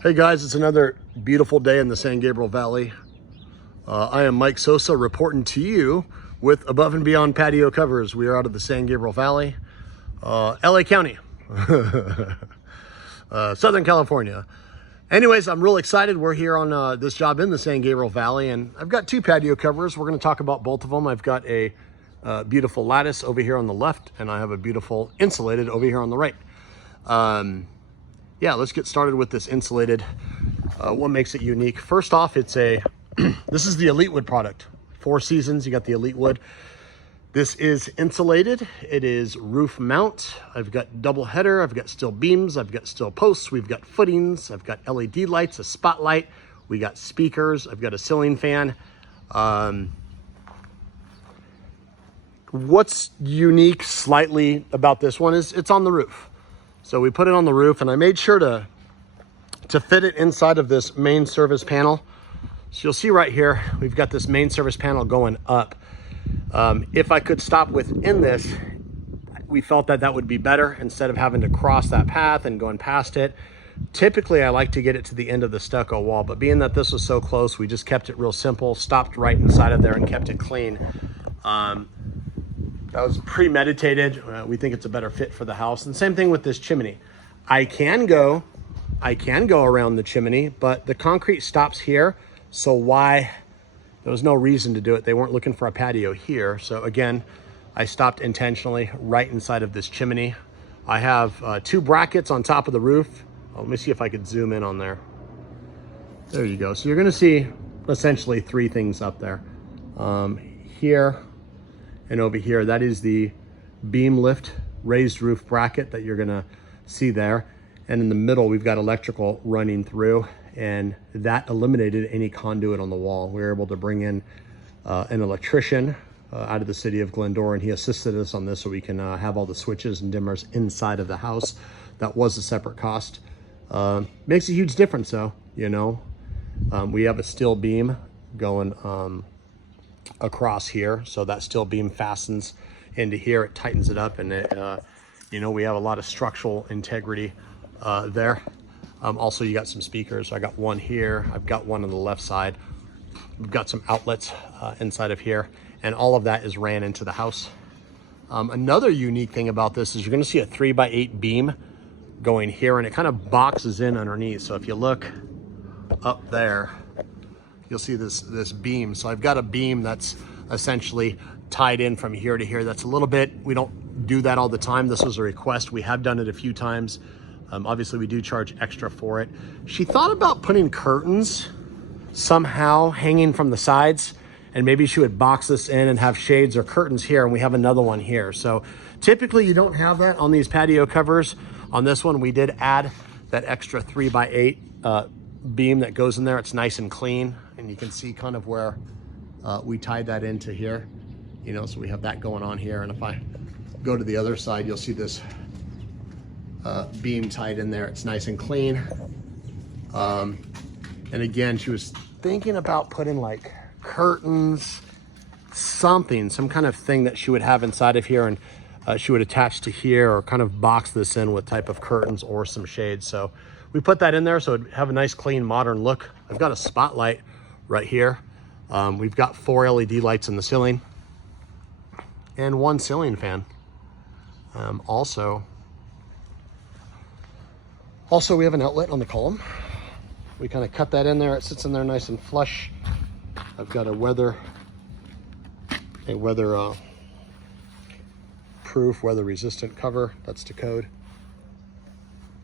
Hey guys, it's another beautiful day in the San Gabriel Valley. I am Mike Sosa reporting to you with Above and Beyond Patio Covers. We are out of the San Gabriel Valley, LA County, Southern California. Anyways, I'm real excited. We're here on this job in the San Gabriel Valley, and I've got two patio covers. We're going to talk about both of them. I've got a beautiful lattice over here on the left, and I have a beautiful insulated over here on the right. Yeah, let's get started with this insulated. What makes it unique? First off, it's a, this is the Elitewood product. 4 seasons, you got the Elitewood. This is insulated. It is roof mount. I've got double header. I've got steel beams. I've got steel posts. We've got footings. I've got LED lights, a spotlight. We got speakers. I've got a ceiling fan. What's unique slightly about this one is it's on the roof. So we put it on the roof, and I made sure to fit it inside of this main service panel. So you'll see right here, we've got this main service panel going up. If I could stop within this, we felt that that would be better instead of having to cross that path and going past it. Typically, I like to get it to the end of the stucco wall, but being that this was so close, we just kept it real simple, stopped right inside of there and kept it clean. That was premeditated. We think it's a better fit for the house. And same thing with this chimney. I can go around the chimney, but the concrete stops here. So why? There was no reason to do it. They weren't looking for a patio here. So again, I stopped intentionally right inside of this chimney. I have 2 brackets on top of the roof. Oh, let me see if I could zoom in on there. There you go. So you're gonna see essentially 3 things up there. Here, and over here, that is the beam lift raised roof bracket that you're gonna see there. And in the middle, we've got electrical running through, and that eliminated any conduit on the wall. We were able to bring in an electrician out of the city of Glendora, and he assisted us on this so we can have all the switches and dimmers inside of the house. That was a separate cost. Makes a huge difference though, you know. We have a steel beam going across here, so that steel beam fastens into here. It tightens it up, and it you know, we have a lot of structural integrity there. Also, you got some speakers. I got one here, I've got one on the left side. We've got some outlets inside of here, and all of that is ran into the house. Another unique thing about this is you're going to see a 3x8 beam going here, and it kind of boxes in underneath. So if you look up there, you'll see this beam. So I've got a beam that's essentially tied in from here to here. That's a little bit, we don't do that all the time. This was a request. We have done it a few times. Obviously we do charge extra for it. She thought about putting curtains somehow hanging from the sides, and maybe she would box this in and have shades or curtains here, and we have another one here. So typically you don't have that on these patio covers. On this one, we did add that extra 3x8 beam that goes in there. It's nice and clean, and you can see kind of where we tied that into here, you know. So we have that going on here, and if I go to the other side, you'll see this beam tied in there. It's nice and clean. And again, she was thinking about putting like curtains, some kind of thing that she would have inside of here, and she would attach to here, or kind of box this in with type of curtains or some shades. So we put that in there so it'd have a nice, clean, modern look. I've got a spotlight right here. We've got 4 LED lights in the ceiling and 1 ceiling fan. Also, we have an outlet on the column. We kind of cut that in there. It sits in there nice and flush. I've got a weather proof, weather resistant cover. That's to code.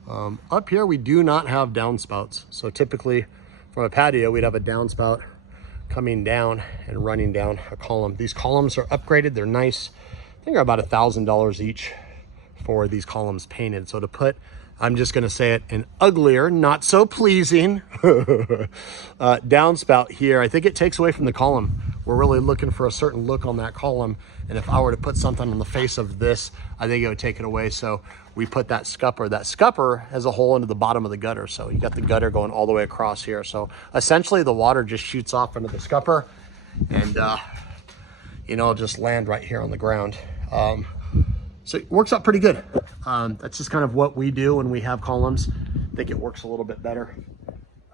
Up here, we do not have downspouts. So typically from a patio, we'd have a downspout coming down and running down a column. These columns are upgraded. They're nice. I think they're about $1,000 each for these columns painted. So to put, I'm just gonna say it, an uglier, not so pleasing downspout here, I think it takes away from the column. We're really looking for a certain look on that column, and if I were to put something on the face of this, I think it would take it away. So we put that scupper. That scupper has a hole into the bottom of the gutter, so you got the gutter going all the way across here. So essentially the water just shoots off into the scupper, and you know, just land right here on the ground. So it works out pretty good. That's just kind of what we do when we have columns. I think it works a little bit better.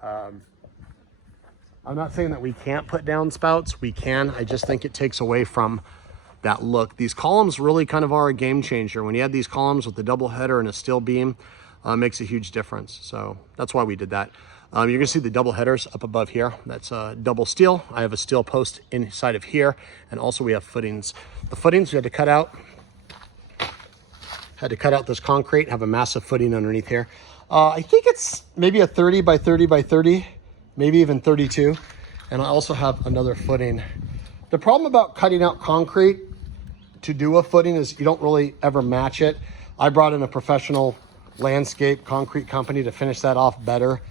I'm not saying that we can't put down spouts. We can. I just think it takes away from that look. These columns really kind of are a game changer. When you add these columns with the double header and a steel beam, makes a huge difference. So that's why we did that. You're gonna see the double headers up above here. That's double steel. I have a steel post inside of here. And also we have footings. The footings we had to cut out. Had to cut out this concrete, have a massive footing underneath here. I think it's maybe a 30 by 30 by 30, maybe even 32. And I also have another footing. The problem about cutting out concrete to do a footing is you don't really ever match it. I brought in a professional landscape concrete company to finish that off better.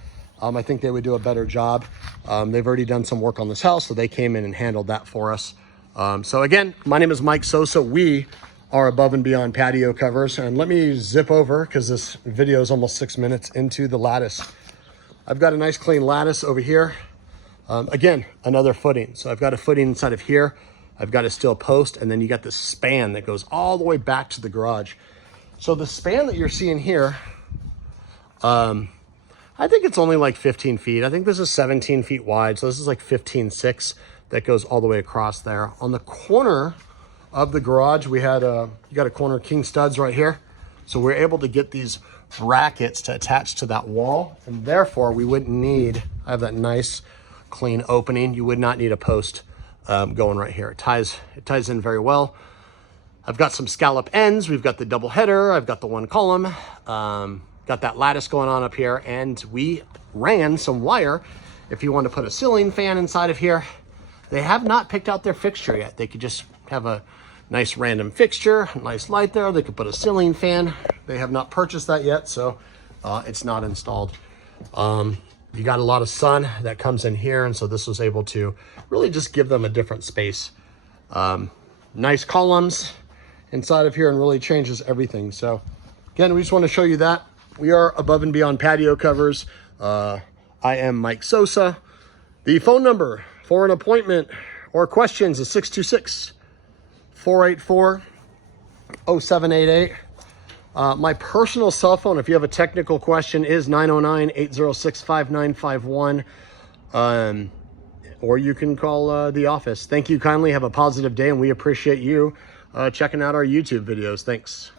I think they would do a better job. They've already done some work on this house, so they came in and handled that for us. So again, my name is Mike Sosa. We are Above and Beyond Patio Covers. And let me zip over, because this video is almost 6 minutes, into the lattice. I've got a nice clean lattice over here. Again, another footing. So I've got a footing inside of here. I've got a steel post, and then you got this span that goes all the way back to the garage. So the span that you're seeing here, I think it's only like 15 feet. I think this is 17 feet wide. So this is like 15.6 that goes all the way across there. On the corner of the garage, we had you got a corner king studs right here. So we're able to get these brackets to attach to that wall, and therefore we wouldn't need, I have that nice clean opening. You would not need a post going right here. It ties in very well. I've got some scallop ends. We've got the double header. I've got the one column. Got that lattice going on up here, and we ran some wire. If you want to put a ceiling fan inside of here, they have not picked out their fixture yet. They could just have a nice random fixture, nice light there. They could put a ceiling fan. They have not purchased that yet, so it's not installed. You got a lot of sun that comes in here, and so this was able to really just give them a different space. Nice columns inside of here, and really changes everything. So again, we just want to show you that. We are Above and Beyond Patio Covers. I am Mike Sosa. The phone number for an appointment or questions is 626-484-0788. My personal cell phone, if you have a technical question, is 909-806-5951. Or you can call the office. Thank you kindly. Have a positive day, and we appreciate you checking out our YouTube videos. Thanks.